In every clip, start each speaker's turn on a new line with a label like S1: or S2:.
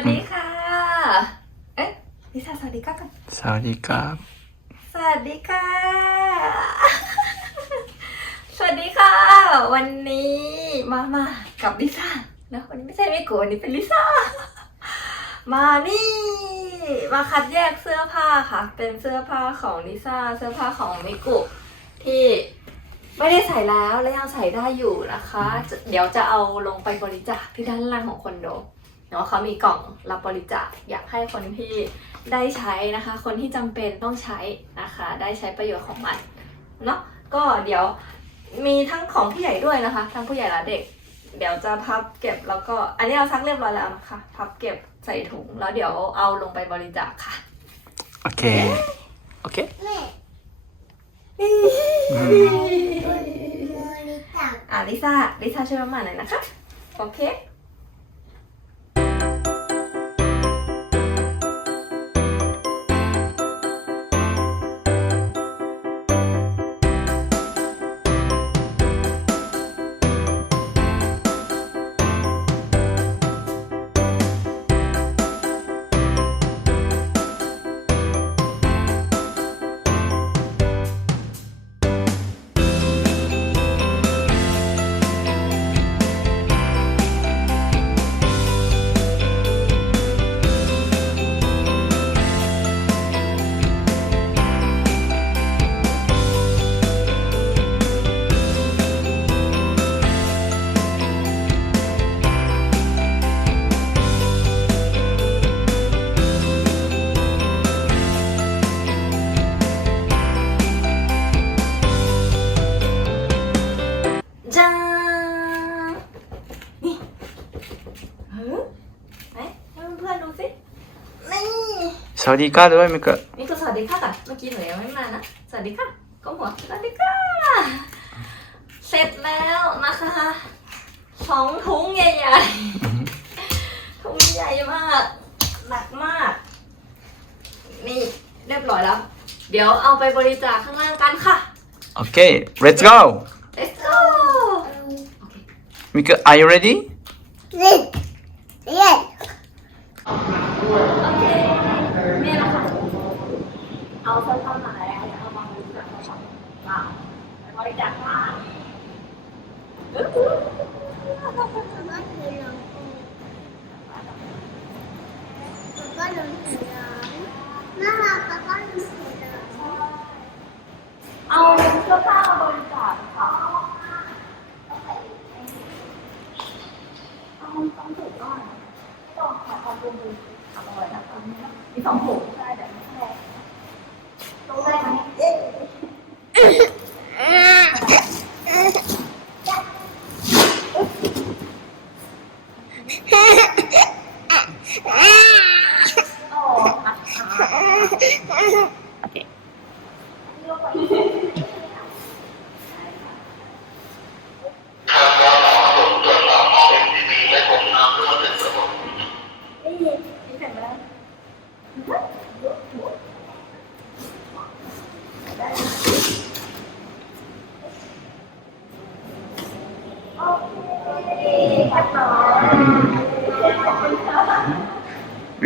S1: สดีค่ะ เอ๊ะลิซ่าส
S2: วัสดีค่ะ
S1: กัน
S2: สวัสดีครับ
S1: สวัสดีค่ะ สวัสดีค่ะ วันนี้มามากับลิซ่านะวันนี้ไม่ใช่ไม่โกวันนี้เป็นลิซ่า มานี่ มาคัดแยกเสื้อผ้าค่ะ เป็นเสื้อผ้าของลิซ่า เสื้อผ้าของมิกุที่ไม่ได้ใส่แล้วและยังใส่ได้อยู่นะคะ เดี๋ยวจะเอาลงไปบริจาคที่ด้านล่างของคอนโด เนาะเขามีกล่องรับบริจาคอยากให้คนที่ได้ใช้นะคะ คนที่จำเป็นต้องใช้นะคะ ได้ใช้ประโยชน์ของมันเนาะก็เดี๋ยวมีทั้งของผู้ใหญ่ด้วยนะคะ ทั้งผู้ใหญ่และเด็ก เดี๋ยวจะพับเก็บแล้วก็อันนี้เราซักเรียบร้อยแล้วนะคะพับเก็บใส่ถุงแล้วเดี๋ยวเอาลงไปบริจาคค่ะ
S2: โอเคโอเค
S3: แม่
S2: อืม
S3: บริจาค
S1: อะลิซ่าลิซ่าช่วยมาม่าหน่อยนะคะโอเค นี่ส
S2: วัสดีครับด้วยมิกะ
S1: นี่คือสวัสดีค่ะก่อนเมื่อกี้หนูยังไม่มานะ สวัสดีค่ะก้มหัวสวัสดีค่ะ เสร็จแล้วนะคะสองถุงใหญ่ๆถุงใหญ่มากหนักมาก นี่เรียบร้อยแล้ว เดี๋ยวเอาไปบริจาคข้างล่างกันค่ะ
S2: โอเค let's go
S1: let's go
S2: มิกะ are you ready
S3: เล่นเล่น
S1: โอเค เนี่ยแหละค่ะเอาเสื้อผ้ามาแล้วเอามาบริจาคก่อนมาไปบริจาคมาอึ๊บ
S3: ก็คือลงก็ลงถึงร้านน่ารักก็ลงถึงร้าน
S1: เอาเสื้อผ้ามาบริจาคค่ะเอาต้องถูกต้องต้องขอความร่วมมือทำ อะไรนะมีสองถุงใช่เดี๋ยวไม่แพ้ต้องได้ไหมโอ้อะโอ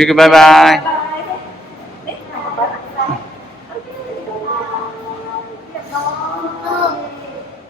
S1: เคพั